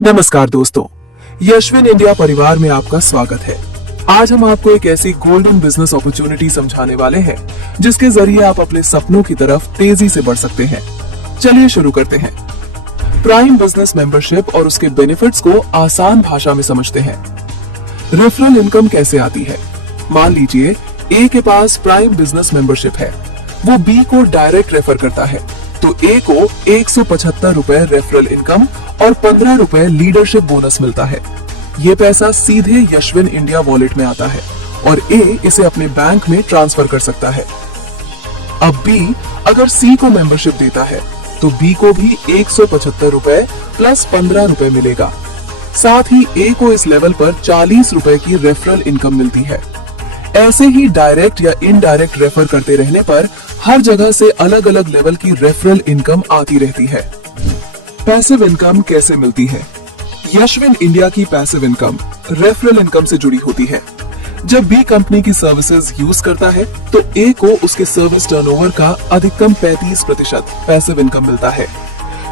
नमस्कार दोस्तों, यशविन इंडिया परिवार में आपका स्वागत है। आज हम आपको एक ऐसी गोल्डन बिजनेस अपॉर्चुनिटी समझाने वाले हैं जिसके जरिए आप अपने सपनों की तरफ तेजी से बढ़ सकते हैं। चलिए शुरू करते हैं। प्राइम बिजनेस मेंबरशिप और उसके बेनिफिट्स को आसान भाषा में समझते हैं। रेफरल इनकम कैसे आती है? मान लीजिए ए के पास प्राइम बिजनेस मेंबरशिप है, वो बी को डायरेक्ट रेफर करता है, तो ए को 175 रुपए रेफरल इनकम और 15 रुपए लीडरशिप बोनस मिलता है। ये पैसा सीधे यशविन इंडिया वॉलेट में आता है और ए इसे अपने बैंक में ट्रांसफर कर सकता है। अब बी अगर सी को मेंबरशिप देता है तो बी को भी 175 रुपए प्लस 15 रुपए मिलेगा। साथ ही ए को इस लेवल पर 40 रुपए की रेफरल इनकम मिलती है। ऐसे ही डायरेक्ट या इनडायरेक्ट रेफर करते रहने पर हर जगह से अलग अलग लेवल की रेफरल इनकम आती रहती है। पैसिव इनकम कैसे मिलती है? यशविन इंडिया की पैसिव इनकम रेफरल इनकम से जुड़ी होती है। जब बी कंपनी की सर्विसेज यूज करता है तो ए को उसके सर्विस टर्नओवर का अधिकतम 35% पैसिव इनकम मिलता है।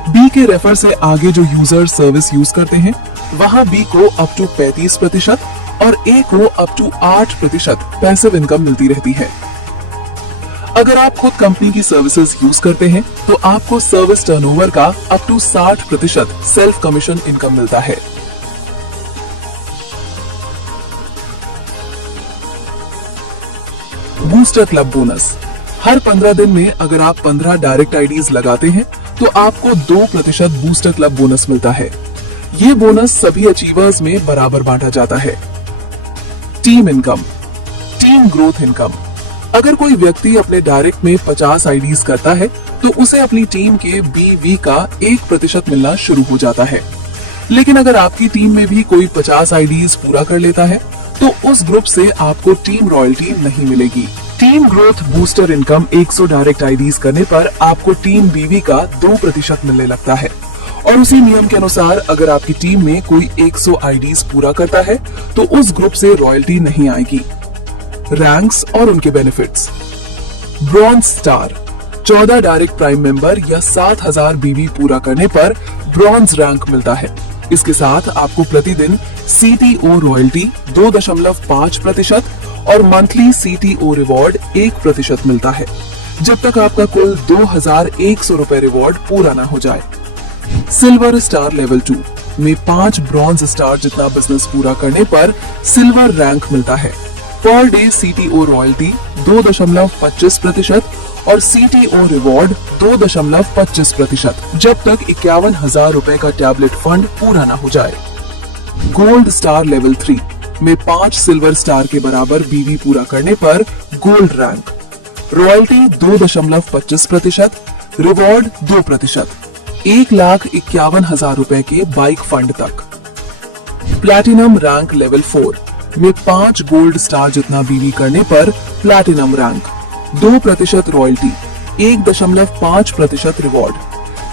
बी के रेफर से आगे जो यूजर सर्विस यूज करते हैं वहां बी को अप टू 35% और ए को अप टू 8% पैसिव इनकम मिलती रहती है। अगर आप खुद कंपनी की सर्विसेज यूज करते हैं तो आपको सर्विस टर्नओवर का up to 60% self commission income मिलता है। Booster club bonus. हर 15 दिन में अगर आप 15 डायरेक्ट आईडीज लगाते हैं तो आपको 2% बूस्टर क्लब बोनस मिलता है। ये बोनस सभी अचीवर्स में बराबर बांटा जाता है। Team income, team growth income. अगर कोई व्यक्ति अपने डायरेक्ट में 50 आईडीज करता है तो उसे अपनी टीम के बीवी का 1% मिलना शुरू हो जाता है। लेकिन अगर आपकी टीम में भी कोई 50 आईडीज पूरा कर लेता है तो उस ग्रुप से आपको टीम रॉयल्टी नहीं मिलेगी। Team growth booster income 100 direct IDs करने पर आपको टीम बीवी का 2% मिलने लगता है। और उसी नियम के अनुसार अगर आपकी टीम में कोई 100 आईडीज पूरा करता है तो उस ग्रुप से रॉयल्टी नहीं आएगी। रैंक्स और उनके benefits. Bronze star 14 direct prime member या 7000 बीवी पूरा करने पर ब्रॉन्ज रैंक मिलता है। इसके साथ आपको प्रतिदिन सीटीओ रॉयल्टी 2.5% और मंथली सीटीओ रिवॉर्ड 1% मिलता है जब तक आपका कुल 2100 रुपए रिवॉर्ड पूरा ना हो जाए। सिल्वर स्टार लेवल 2 में 5 ब्रॉन्ज स्टार जितना बिजनेस पूरा करने पर सिल्वर रैंक मिलता है। पर डे सीटीओ रॉयल्टी 2.25% और सीटीओ रिवॉर्ड 2.25% जब तक 51,000 रुपए का टैबलेट फंड पूरा ना हो जाए। गोल्ड स्टार लेवल 3 में 5 सिल्वर स्टार के बराबर बीवी पूरा करने पर गोल्ड रैंक। रॉयल्टी 2.25%, रिवॉर्ड 2%, 1,51,000 रुपए के बाइक फंड तक। प्लैटिनम रैंक लेवल 4 में 5 गोल्ड स्टार जितना बीवी करने पर प्लैटिनम रैंक, 2% रॉयल्टी, 1.5% रिवॉर्ड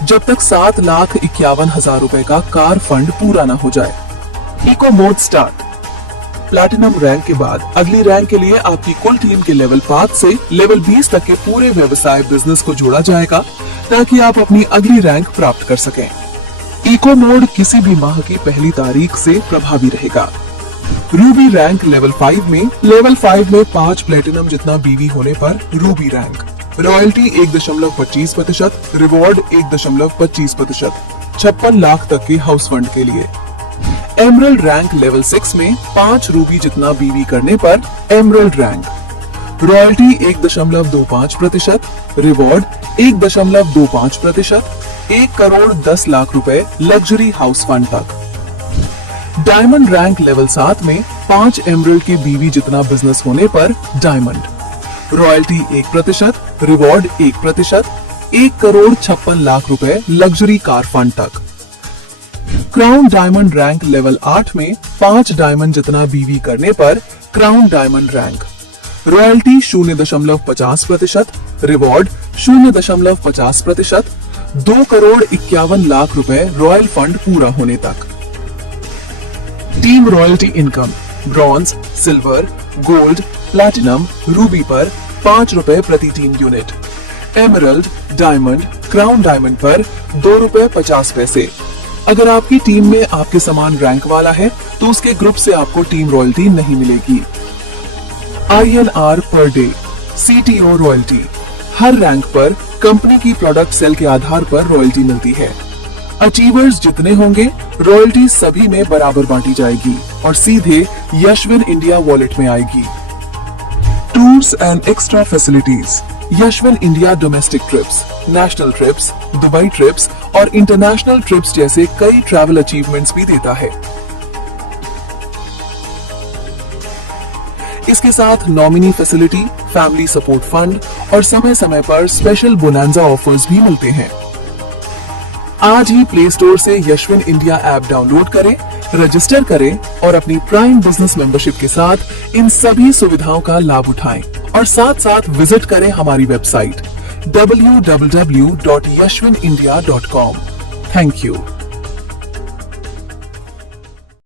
जब तक 7,51,000 रुपए का कार फंड पूरा ना हो जाए। Eco mode start. Platinum rank के बाद अगली रैंक के लिए आपकी कुल टीम के लेवल 5 से लेवल 20 तक के पूरे व्यवसाय बिजनेस को जोड़ा जाएगा ताकि आप अपनी अगली रैंक प्राप्त कर सकें। इको मोड किसी भी माह की पहली तारीख से प्रभावी रहेगा। रूबी रैंक लेवल 5 में 5 प्लेटिनम जितना बीवी होने पर Ruby rank. Royalty 1.25%, reward 1.25%, 56 lakh तक के हाउस फंड के लिए। एमरल्ड रैंक लेवल 6 में 5 रूबी जितना बीवी करने पर emerald rank. Royalty 1.25%, reward 1.25%, 1 crore 10 lakh रुपए लग्जरी हाउस फंड तक। डायमंड रैंक लेवल 7 में 5 एमरल्ड के बीवी जितना बिजनेस होने पर diamond. Royalty 1%, reward 1%, 1 crore 56 lakh रुपए लग्जरी कार फंड तक। क्राउन डायमंड रैंक लेवल 8 में 5 डायमंड जितना बीवी करने पर crown diamond rank. Royalty 0.50%, reward 0.50%, 2 crore 51 lakh रुपए रॉयल फंड पूरा होने तक। Team royalty income bronze, silver, gold, platinum, Ruby पर 5 रुपए प्रति team unit. Emerald, diamond, crown diamond पर 2 रुपए 50 पैसे। अगर आपकी टीम में आपके समान रैंक वाला है तो उसके ग्रुप से आपको टीम रॉयल्टी नहीं मिलेगी। INR per day, CTO royalty, हर रैंक पर कंपनी की प्रोडक्ट सेल के आधार पर रॉयल्टी मिलती है। अचीवर्स जितने होंगे रॉयल्टी सभी में बराबर बांटी जाएगी और सीधे यशविन इंडिया वॉलेट में आएगी। Tours and extra facilities, Yashwin India domestic trips, national trips, Dubai trips और इंटरनेशनल ट्रिप्स जैसे कई ट्रैवल अचीवमेंट्स भी देता है। इसके साथ nominee facility, family support fund और समय समय पर स्पेशल बोनांजा ऑफर्स भी मिलते हैं। आज ही प्ले स्टोर से यशविन इंडिया ऐप डाउनलोड करें, रजिस्टर करें और अपनी प्राइम बिजनेस मेंबरशिप के साथ इन सभी सुविधाओं का लाभ उठाएं और साथ साथ विजिट करें हमारी वेबसाइट www.yashwinindia.com। Thank you.